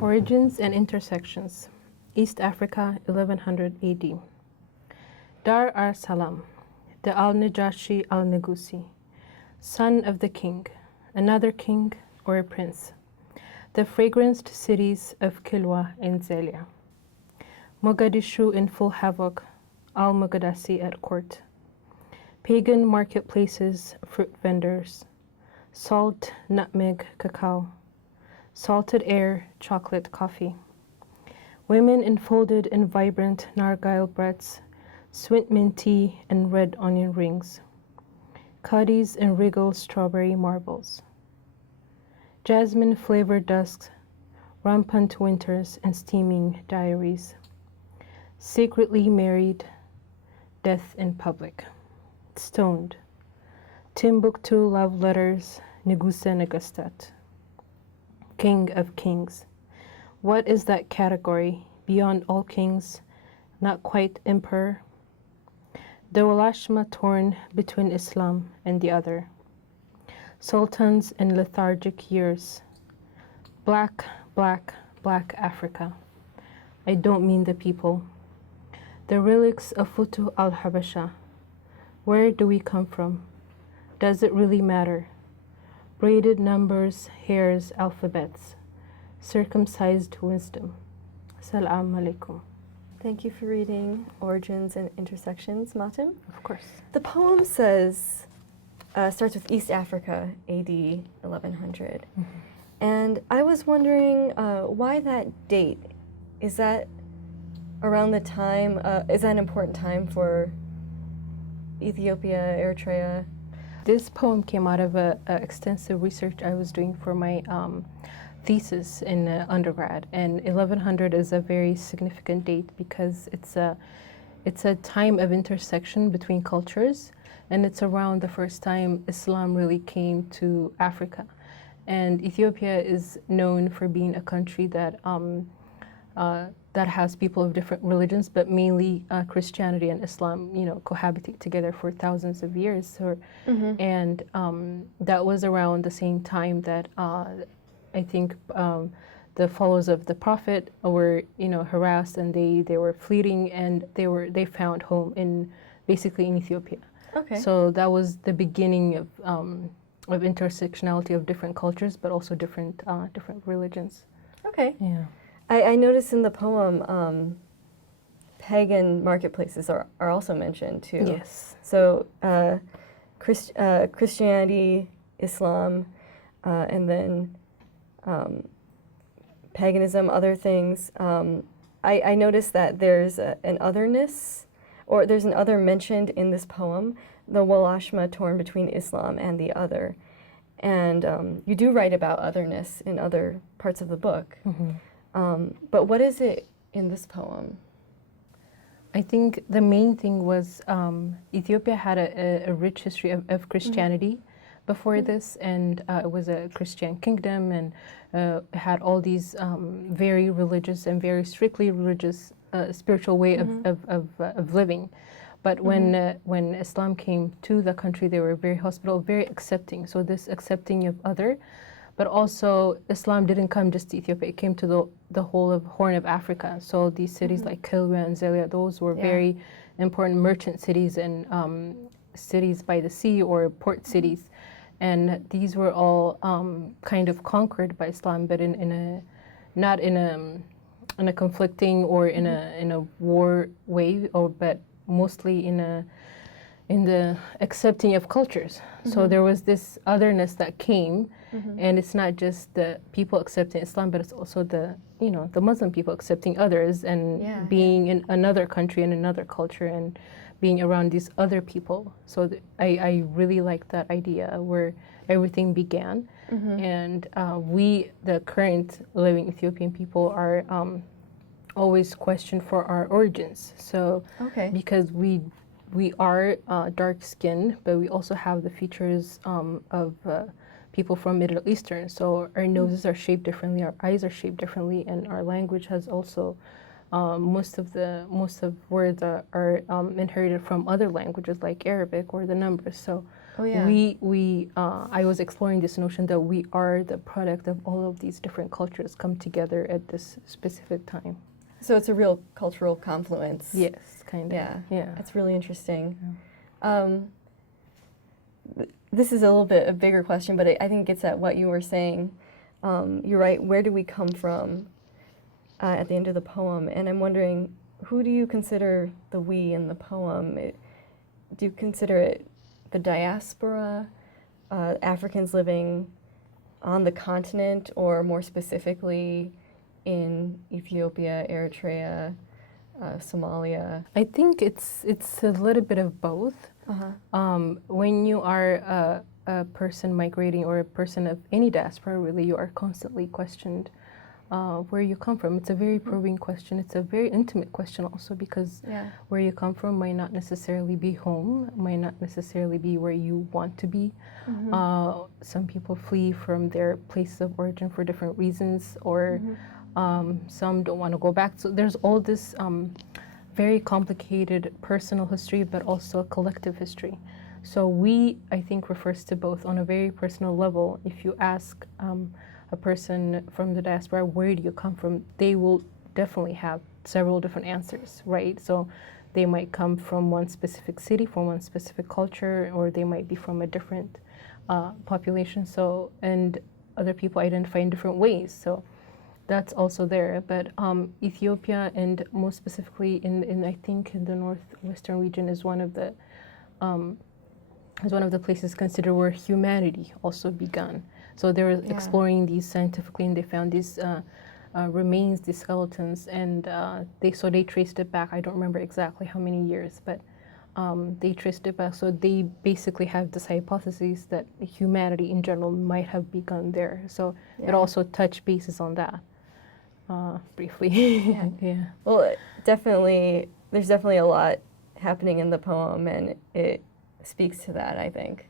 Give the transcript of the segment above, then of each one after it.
Origins and intersections. East Africa, 1100 AD. Dar ar-Salam, the al-Najashi al-Nagusi, son of the king, another king or a prince, the fragranced cities of Kilwa and Zelia. Mogadishu in full havoc, al-Mogadasi at court. Pagan marketplaces, fruit vendors, salt, nutmeg, cacao, salted air, chocolate, coffee. Women enfolded in vibrant nargile breadths, sweet mint tea and red onion rings. Cuddies and regal strawberry marbles. Jasmine-flavored dusks, rampant winters and steaming diaries. Secretly married, death in public. Stoned. Timbuktu love letters, Negusa Negustat. King of kings. What is that category? Beyond all kings, not quite emperor. The Walashma torn between Islam and the other. Sultans in lethargic years. Black, black, black Africa. I don't mean the people. The relics of Futu al-Habasha. Where do we come from? Does it really matter? Braided numbers, hairs, alphabets. Circumcised wisdom. Assalamu alaikum. Thank you for reading Origins and Intersections, Matem. Of course. The poem says, starts with East Africa, AD 1100. Mm-hmm. And I was wondering why that date? Is that around the time, is that an important time for Ethiopia, Eritrea? This poem came out of extensive research I was doing for my thesis in undergrad, and 1100 is a very significant date because it's a time of intersection between cultures, and it's around the first time Islam really came to Africa. And Ethiopia is known for being a country that that has people of different religions, but mainly Christianity and Islam, cohabiting together for thousands of years. And that was around the same time that I think the followers of the Prophet were, harassed, and they were fleeing, and they found home basically in Ethiopia. Okay. So that was the beginning of intersectionality of different cultures, but also different religions. Okay. Yeah. I noticed in the poem, pagan marketplaces are also mentioned too. Yes. So Christianity, Islam, and then paganism, other things. I noticed that there's an otherness, or there's an other mentioned in this poem, the Walashma torn between Islam and the other. And you do write about otherness in other parts of the book. Mm-hmm. But what is it in this poem? I think the main thing was Ethiopia had a rich history of Christianity. Mm-hmm. Before this, and it was a Christian kingdom, and had all these very religious and very strictly religious spiritual way of living. But when Islam came to the country, they were very hospitable, very accepting. So this accepting of other, but also Islam didn't come just to Ethiopia; it came to the whole of Horn of Africa. So these cities like Kilwa and Zelia, those were very important merchant cities and cities by the sea or port cities. And these were all kind of conquered by Islam, but not in a conflicting or in a war way, but mostly in the accepting of cultures. Mm-hmm. So there was this otherness that came, and it's not just the people accepting Islam, but it's also the Muslim people accepting others and being in another country and another culture and being around these other people. So I really like that idea where everything began. Mm-hmm. And we, the current living Ethiopian people, are always questioned for our origins. So because we are dark-skinned, but we also have the features of people from Middle Eastern. So our noses are shaped differently, our eyes are shaped differently, and our language has also most of words are inherited from other languages like Arabic or the numbers. So Oh, yeah. I was exploring this notion that we are the product of all of these different cultures come together at this specific time. So it's a real cultural confluence. Yes, kind of. Yeah. Yeah. That's really interesting. This is a little bit a bigger question, but I think it gets at what you were saying. You're right. Where do we come from at the end of the poem? And I'm wondering, who do you consider the we in the poem? Do you consider it the diaspora, Africans living on the continent, or more specifically in Ethiopia, Eritrea, Somalia? I think it's a little bit of both. When you are a person migrating or a person of any diaspora, really, you are constantly questioned where you come from. It's a very probing question. It's a very intimate question also, because where you come from might not necessarily be home, might not necessarily be where you want to be. Some people flee from their places of origin for different reasons, or some don't want to go back. So there's all this very complicated personal history, but also a collective history. So we, I think, refers to both on a very personal level. If you ask a person from the diaspora, where do you come from, they will definitely have several different answers, right? So they might come from one specific city, from one specific culture, or they might be from a different population. So, and other people identify in different ways. So that's also there. But Ethiopia, and most specifically in I think in the northwestern region, is one of the places considered where humanity also began. So they were exploring these scientifically, and they found these remains, these skeletons, and they traced it back. I don't remember exactly how many years, but they traced it back. So they basically have this hypothesis that humanity in general might have begun there. So it also touched bases on that briefly. Yeah. Well, there's definitely a lot happening in the poem, and it speaks to that, I think.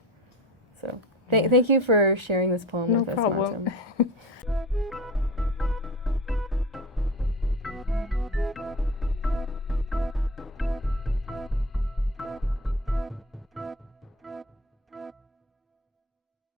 So thank you for sharing this poem with us, No problem. MAHTEM.